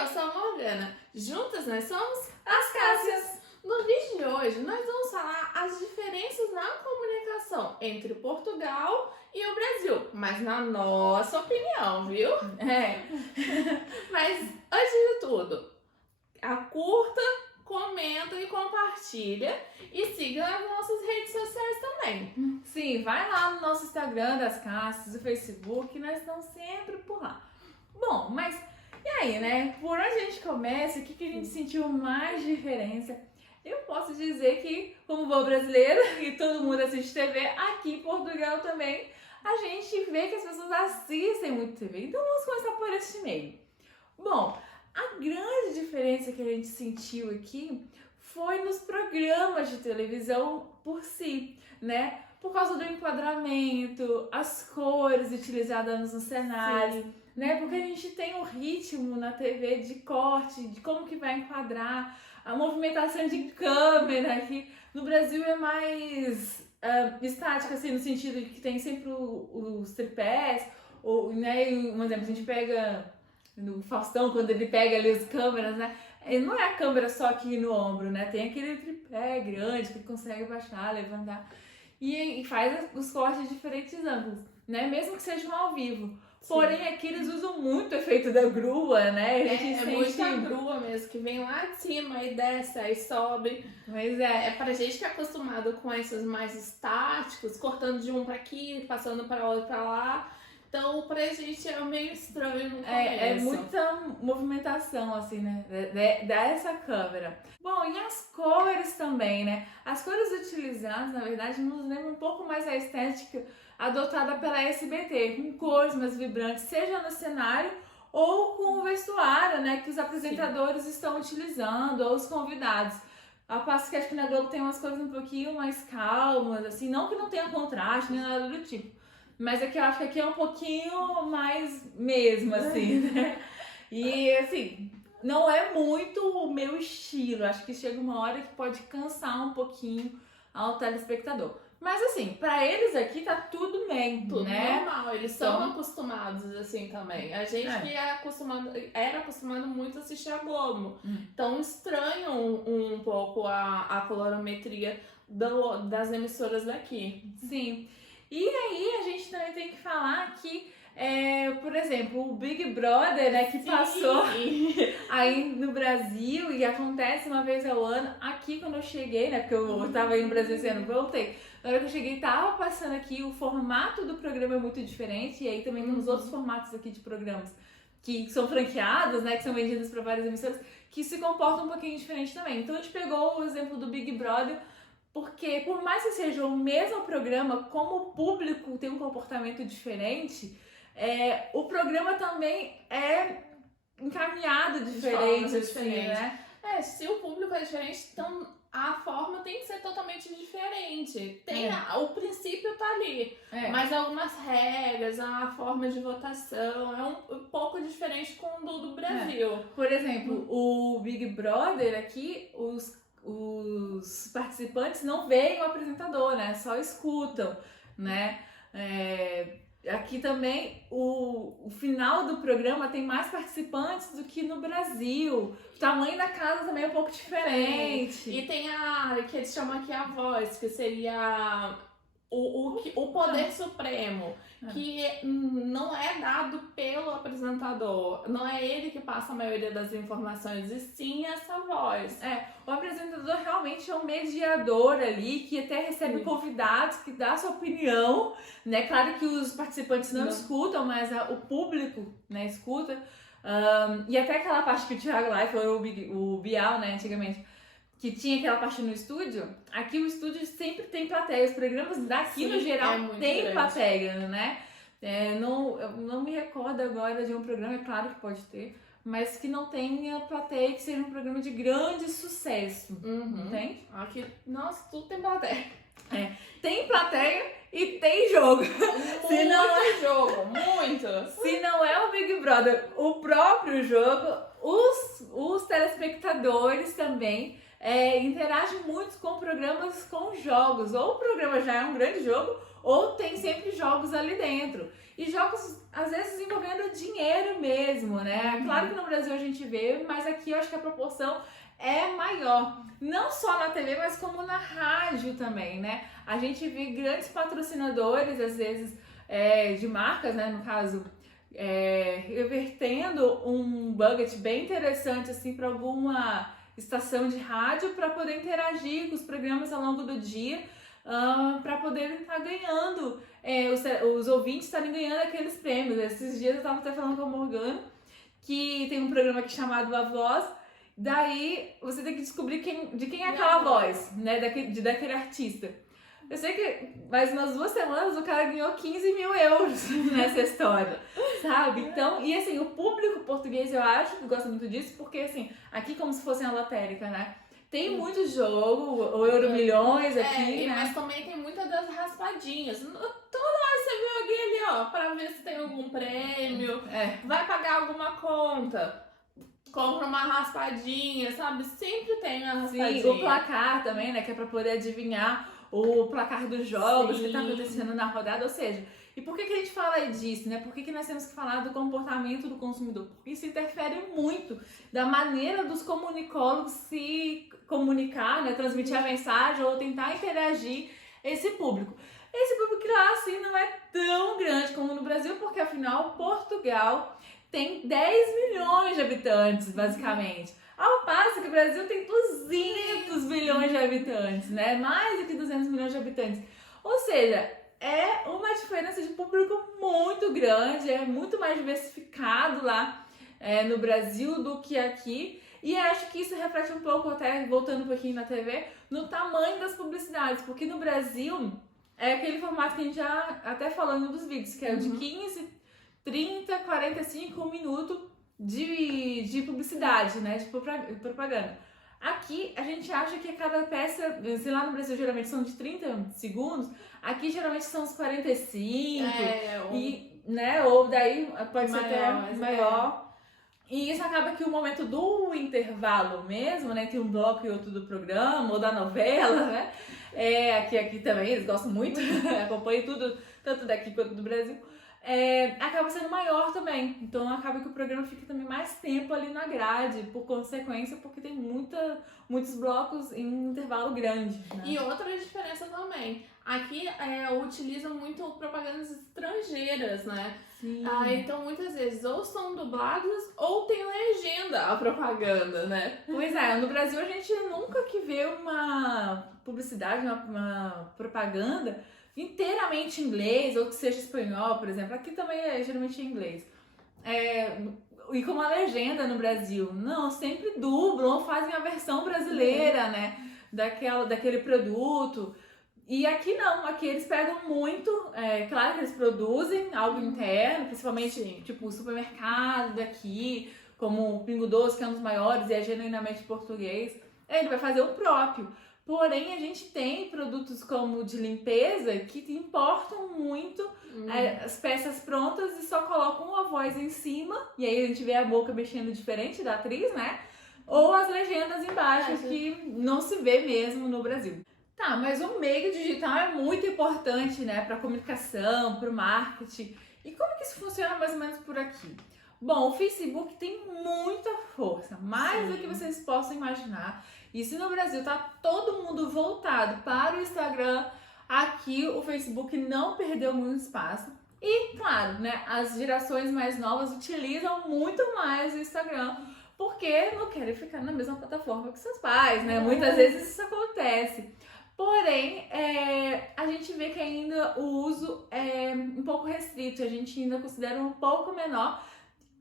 eu sou a Morgana. Juntas nós somos as Cássias. No vídeo de hoje, nós vamos falar as diferenças na comunicação entre Portugal e o Brasil, mas na nossa opinião, viu? Mas, antes de tudo, curta, comenta e compartilha e siga nas nossas redes sociais também. Sim, vai lá no nosso Instagram das Cássias, no Facebook, nós estamos sempre por lá. Bom, mas e aí, né? Por onde a gente começa? O que a gente sentiu mais diferença? Eu posso dizer que, como boa brasileira e todo mundo assiste TV, aqui em Portugal também, a gente vê que as pessoas assistem muito TV. Então vamos começar por esse meio. Bom, a grande diferença que a gente sentiu aqui foi nos programas de televisão por si, né? Por causa do enquadramento, as cores utilizadas no cenário, né? Porque a gente tem um ritmo na TV de corte, de como que vai enquadrar, a movimentação de câmera aqui. No Brasil é mais estática, assim, no sentido de que tem sempre os tripés, ou, né? Um exemplo, a gente pega no Faustão, quando ele pega ali as câmeras, né? Não é a câmera só aqui no ombro, né? Tem aquele tripé grande que ele consegue baixar, levantar. E faz os cortes de diferentes ângulos, né? Mesmo que sejam ao vivo. Sim. Porém, aqui eles usam muito o efeito da grua, né? É muita grua mesmo, que vem lá de cima e desce, aí sobe. Mas é pra gente que é acostumado com esses mais estáticos, cortando de um pra aqui, passando para outro pra lá. Então, pra gente é meio estranho no começo. É muita movimentação, assim, né? Dessa câmera. Bom, e as cores também, né? As cores utilizadas, na verdade, nos lembram um pouco mais a estética adotada pela SBT, com cores mais vibrantes, seja no cenário ou com o vestuário, né? Que os apresentadores estão utilizando, ou os convidados. A passo que acho que na Globo tem umas cores um pouquinho mais calmas, assim, não que não tenha contraste, nem nada do tipo. Mas é que eu acho que aqui é um pouquinho mais mesmo, assim, né? E, assim, não é muito o meu estilo. Acho que chega uma hora que pode cansar um pouquinho ao telespectador. Mas, assim, pra eles aqui tá tudo bem, tudo né? normal, eles são acostumados, assim, também. A gente que era acostumado muito a assistir a Globo. Então, estranham um pouco a colorimetria das emissoras daqui. Sim. E aí a gente também tem que falar que, por exemplo, o Big Brother, né, que passou aí no Brasil e acontece uma vez ao ano. Aqui quando eu cheguei, né, porque eu tava aí no Brasil esse ano, voltei. Na hora que eu cheguei, tava passando aqui, o formato do programa é muito diferente. E aí também temos outros formatos aqui de programas que são franqueados, né, que são vendidos para várias emissoras, que se comportam um pouquinho diferente também. Então a gente pegou o exemplo do Big Brother, porque por mais que seja o mesmo programa, como o público tem um comportamento diferente, o programa também é encaminhado diferente, assim, né? Se o público é diferente, então a forma tem que ser totalmente diferente. O princípio tá ali, mas algumas regras, a forma de votação é um pouco diferente com o do Brasil. Por exemplo, o Big Brother aqui, os participantes não veem o apresentador, né? Só escutam, né? Aqui também o final do programa tem mais participantes do que no Brasil. O tamanho da casa também é um pouco diferente. E tem que eles chamam aqui a voz, que seria o poder supremo, que não é dado pelo apresentador, não é ele que passa a maioria das informações, e sim essa voz. O apresentador realmente é um mediador ali, que até recebe convidados, que dá sua opinião, né? Claro que os participantes não escutam, mas o público, né, escuta. E até aquela parte que o Thiago Leifert, o Bial, né, antigamente, que tinha aquela parte no estúdio, aqui o estúdio sempre tem plateia. Os programas daqui, no geral, tem plateia, né? Eu não me recordo agora de um programa, é claro que pode ter, mas que não tenha plateia, que seja um programa de grande sucesso. Entende? Aqui, nossa, tudo tem plateia. Tem plateia e tem jogo. Muito. Se não é o Big Brother, o próprio jogo, os telespectadores também interagem muito com programas, com jogos. Ou o programa já é um grande jogo, ou tem sempre jogos ali dentro. e jogos, às vezes, envolvendo dinheiro mesmo, né? Claro que no Brasil a gente vê, mas aqui eu acho que a proporção é maior. Não só na TV, mas como na rádio também, né? A gente vê grandes patrocinadores, às vezes, de marcas, né? No caso, revertendo um budget bem interessante, assim, para alguma estação de rádio para poder interagir com os programas ao longo do dia, para poder estar ganhando, os ouvintes estarem ganhando aqueles prêmios. Esses dias eu estava até falando com a Morgana, que tem um programa aqui chamado A Voz, daí você tem que descobrir de quem é aquela voz, né, daquele artista. Eu sei que mais umas 2 semanas o cara ganhou 15 mil euros nessa história, sabe? Então, e assim, o público português, eu acho que gosta muito disso, porque assim, aqui como se fosse a lotérica, né? Tem muito jogo, o Euro Milhões aqui, né? Mas também tem muitas das raspadinhas. Toda hora você viu alguém ali, ó, pra ver se tem algum prêmio, vai pagar alguma conta, compra uma raspadinha, sabe? Sempre tem a raspadinha. Sim, o placar também, né? Que é pra poder adivinhar o placar dos jogos que tá acontecendo na rodada, ou seja, e por que a gente fala disso, né? Por que nós temos que falar do comportamento do consumidor? Porque isso interfere muito da maneira dos comunicólogos se comunicar, né? Transmitir a mensagem ou tentar interagir esse público. Esse público que lá, assim, não é tão grande como no Brasil, porque afinal, Portugal tem 10 milhões de habitantes, basicamente. Ao passo que o Brasil tem 200 milhões de habitantes, né? Mais do que 200 milhões de habitantes. Ou seja, é uma diferença de público muito grande, é muito mais diversificado lá no Brasil do que aqui. E acho que isso reflete um pouco, até voltando um pouquinho na TV, no tamanho das publicidades. Porque no Brasil é aquele formato que a gente já até falou em um dos vídeos, que é o de 15, 30, 45 minutos de publicidade, né, de propaganda. Aqui a gente acha que cada peça, sei lá, no Brasil geralmente são de 30 segundos, aqui geralmente são uns 45, né, ou daí pode ser até maior. E isso acaba que o momento do intervalo mesmo, né, entre um bloco e outro do programa, ou da novela, né, aqui também eles gostam muito, acompanham tudo, tanto daqui quanto do Brasil. Acaba sendo maior também, então acaba que o programa fica também mais tempo ali na grade, por consequência, porque tem muitos blocos em intervalo grande, né? E outra diferença também, aqui utilizam muito propagandas estrangeiras, né? Sim. Então muitas vezes ou são dubladas ou tem legenda a propaganda, né? Pois é, no Brasil a gente nunca que vê uma publicidade, uma propaganda inteiramente em inglês, ou que seja espanhol, por exemplo. Aqui também é geralmente em inglês. E com uma legenda no Brasil. Não, sempre dublam ou fazem a versão brasileira, né? Daquele produto. E aqui não, aqui eles pegam muito, claro que eles produzem algo interno, principalmente tipo o supermercado daqui, como o Pingo Doce, que é um dos maiores e é genuinamente português. Ele vai fazer o próprio. Porém, a gente tem produtos como de limpeza que importam muito as peças prontas e só colocam a voz em cima, e aí a gente vê a boca mexendo diferente da atriz, né? Ou as legendas embaixo, que não se vê mesmo no Brasil. Tá, mas o meio digital é muito importante, né, para comunicação, para o marketing. E como que isso funciona mais ou menos por aqui? Bom, o Facebook tem muita força, mais do que vocês possam imaginar. E se no Brasil tá todo mundo voltado para o Instagram, aqui o Facebook não perdeu muito espaço. E, claro, né, as gerações mais novas utilizam muito mais o Instagram, porque não querem ficar na mesma plataforma que seus pais, né? Muitas vezes isso acontece. Porém, a gente vê que ainda o uso é um pouco restrito, a gente ainda considera um pouco menor.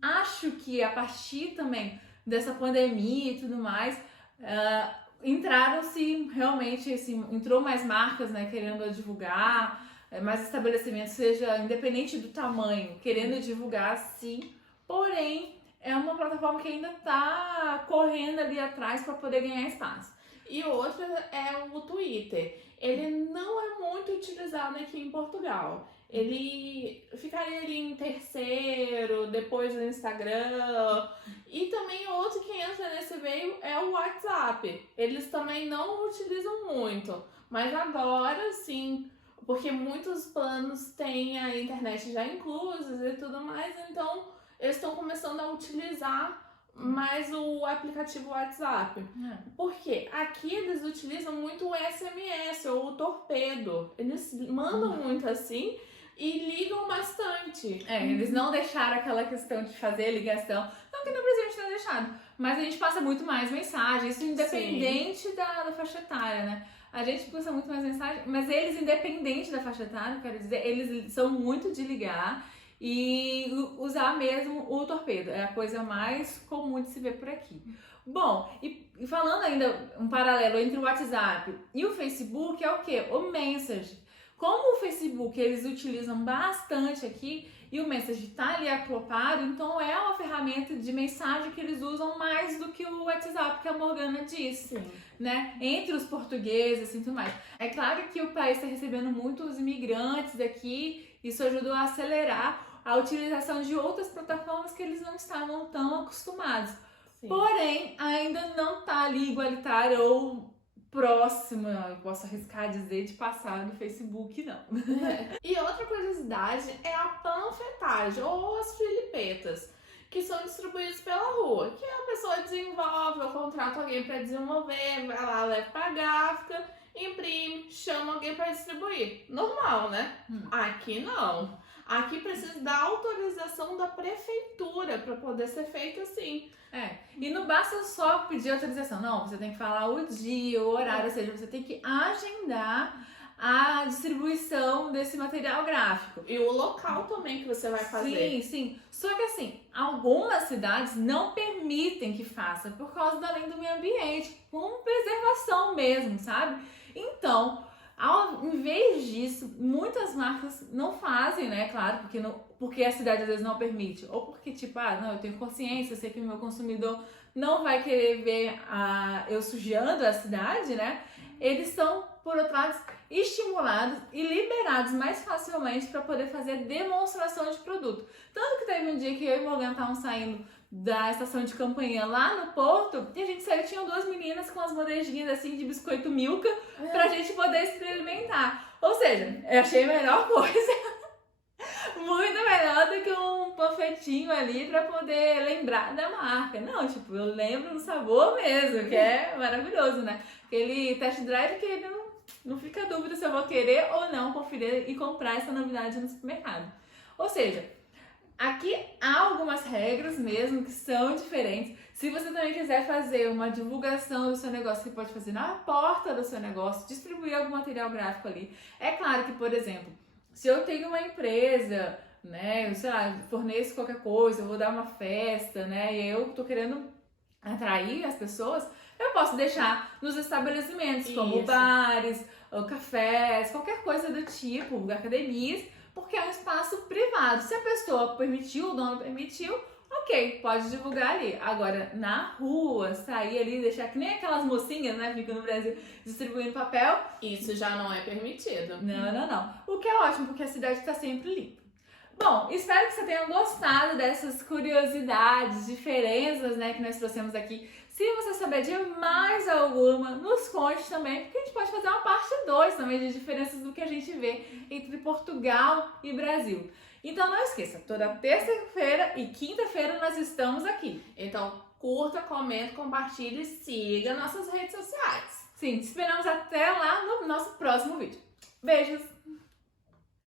Acho que a partir também dessa pandemia e tudo mais, entraram-se realmente, assim, entrou mais marcas, né, querendo divulgar, mais estabelecimentos, seja independente do tamanho, querendo divulgar, sim. Porém, é uma plataforma que ainda está correndo ali atrás para poder ganhar espaço. E outra é o Twitter. Ele não é muito utilizado aqui em Portugal. Ele ficaria ali em terceiro, depois do Instagram. E também outro que entra nesse meio é o WhatsApp. Eles também não utilizam muito. Mas agora, sim, Porque muitos planos têm a internet já inclusa e tudo mais, então eles estão começando a utilizar mais o aplicativo WhatsApp. Porque aqui eles utilizam muito o SMS ou o torpedo. Eles mandam muito assim e ligam bastante. Eles não deixaram aquela questão de fazer ligação. Não que no Brasil a gente tenha deixado, mas a gente passa muito mais mensagem, isso independente da faixa etária, né? A gente passa muito mais mensagem, mas eles, independente da faixa etária, quero dizer, eles são muito de ligar e usar mesmo o torpedo. É a coisa mais comum de se ver por aqui. Bom, e falando ainda um paralelo entre o WhatsApp e o Facebook, é o quê? O Messenger. Como o Facebook eles utilizam bastante aqui e o Messenger tá ali acoplado, então é uma ferramenta de mensagem que eles usam mais do que o WhatsApp, que a Morgana disse, né? Entre os portugueses, assim, tudo mais. É claro que o país está recebendo muitos imigrantes aqui, isso ajudou a acelerar a utilização de outras plataformas que eles não estavam tão acostumados. Sim. Porém, ainda não tá ali igualitário ou próxima, eu posso arriscar dizer, de passar no Facebook, não. E outra curiosidade é a panfletagem ou as filipetas, que são distribuídos pela rua, que a pessoa desenvolve ou contrata alguém para desenvolver, vai lá, leva pra gráfica, imprime, chama alguém para distribuir. Normal, né? Aqui não. Aqui precisa da autorização da prefeitura para poder ser feito assim. E não basta só pedir autorização, não, você tem que falar o dia, o horário, ou seja, você tem que agendar a distribuição desse material gráfico. E o local também que você vai fazer. Sim. Só que assim, algumas cidades não permitem que faça por causa da lei do meio ambiente, com preservação mesmo, sabe? Então, em vez disso, muitas marcas não fazem, né? Claro, porque a cidade às vezes não permite. Ou porque, tipo, não, eu tenho consciência, eu sei que o meu consumidor não vai querer ver eu sujando a cidade, né? Eles são, por outro lado, estimulados e liberados mais facilmente para poder fazer demonstração de produto. Tanto que teve um dia que eu e o Morgan estavam saindo da estação de campanha lá no Porto e a gente saiu, tinham duas meninas com as bandejinhas assim de biscoito Milka pra gente poder experimentar. Ou seja, eu achei a melhor coisa, muito melhor do que um panfletinho ali pra poder lembrar da marca. Não, tipo, eu lembro no sabor mesmo, que é maravilhoso, né? Aquele test drive que ele não fica dúvida se eu vou querer ou não conferir e comprar essa novidade no supermercado. Ou seja, aqui há algumas regras mesmo que são diferentes. Se você também quiser fazer uma divulgação do seu negócio, você pode fazer na porta do seu negócio, distribuir algum material gráfico ali. É claro que, por exemplo, se eu tenho uma empresa, né, eu, sei lá, forneço qualquer coisa, eu vou dar uma festa, né, e eu tô querendo atrair as pessoas, eu posso deixar nos estabelecimentos, como bares, ou cafés, qualquer coisa do tipo, academias, porque é um espaço privado. Se a pessoa permitiu, o dono permitiu, ok, pode divulgar ali. Agora, na rua, sair ali, deixar que nem aquelas mocinhas, né, ficam no Brasil distribuindo papel. Isso já não é permitido. Não. O que é ótimo, porque a cidade está sempre limpa. Bom, espero que você tenha gostado dessas curiosidades, diferenças, né, que nós trouxemos aqui. Se você souber de mais alguma, nos conte também, porque a gente pode fazer uma parte 2 também de diferenças do que a gente vê entre Portugal e Brasil. Então não esqueça, toda terça-feira e quinta-feira nós estamos aqui. Então curta, comente, compartilhe e siga nossas redes sociais. Sim, te esperamos até lá no nosso próximo vídeo. Beijos!